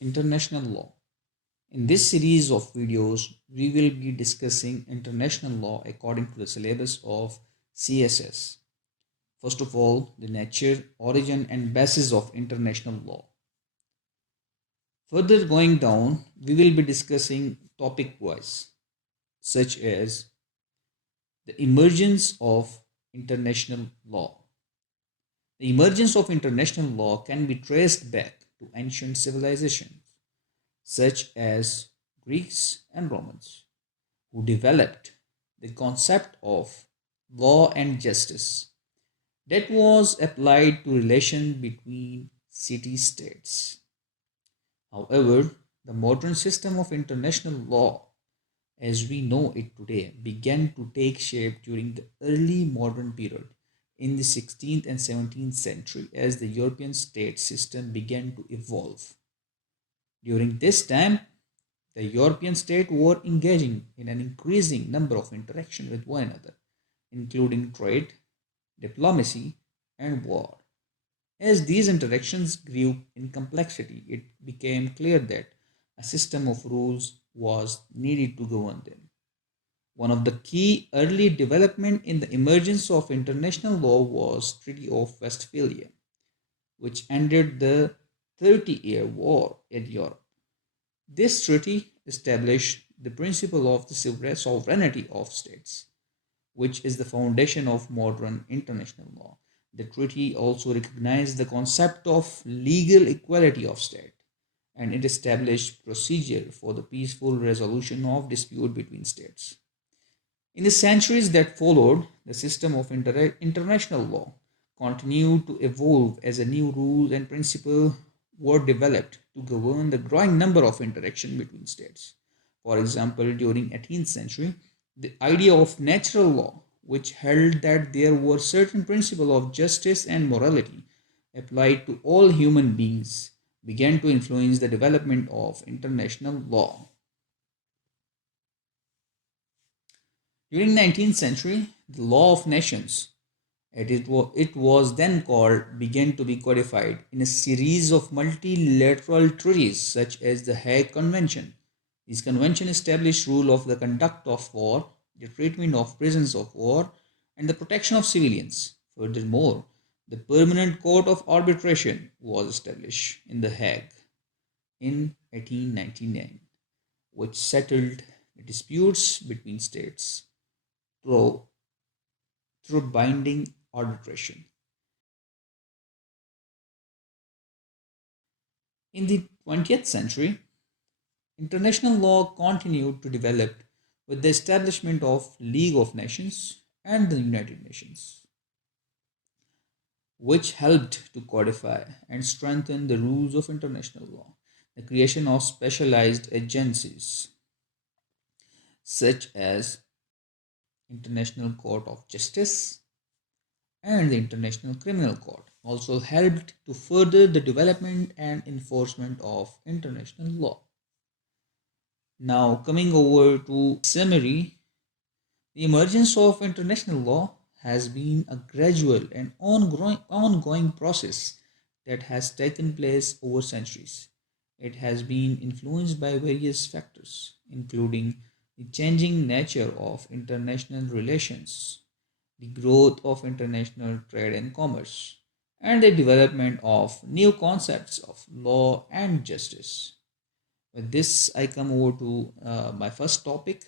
International law. In this series of videos, we will be discussing international law according to the syllabus of CSS. First of all, the nature, origin, and basis of international law. Further going down, we will be discussing topic wise, such as the emergence of international law. The emergence of international law can be traced back to ancient civilizations such as Greeks and Romans, who developed the concept of law and justice that was applied to relations between city states. However, the modern system of international law as we know it today began to take shape during the early modern period in the 16th and 17th century as the European state system began to evolve. During this time, the European states were engaging in an increasing number of interactions with one another, including trade, diplomacy, and war. As these interactions grew in complexity, it became clear that a system of rules was needed to govern them. One of the key early development in the emergence of international law was Treaty of Westphalia, which ended the 30-year war in Europe. This treaty established the principle of the sovereignty of states, which is the foundation of modern international law. The treaty also recognized the concept of legal equality of state, and it established procedure for the peaceful resolution of dispute between states. In the centuries that followed, the system of international law continued to evolve as a new rules and principles were developed to govern the growing number of interactions between states. For example, during 18th century, the idea of natural law, which held that there were certain principles of justice and morality applied to all human beings, began to influence the development of international law. During 19th century, the law of nations, it was then called, began to be codified in a series of multilateral treaties such as the Hague Convention. These conventions established rule of the conduct of war, the treatment of prisoners of war, and the protection of civilians. Furthermore, the Permanent Court of Arbitration was established in The Hague in 1899, which settled the disputes between states through, through binding arbitration. In the 20th century, international law continued to develop with the establishment of League of Nations and the United Nations, which helped to codify and strengthen the rules of international law. The creation of specialized agencies such as International Court of Justice and the International Criminal Court also helped to further the development and enforcement of international law. Now, coming over to summary, the emergence of international law has been a gradual and ongoing process that has taken place over centuries. It has been influenced by various factors, including the changing nature of international relations, the growth of international trade and commerce, and the development of new concepts of law and justice. With this, I come over to my first topic,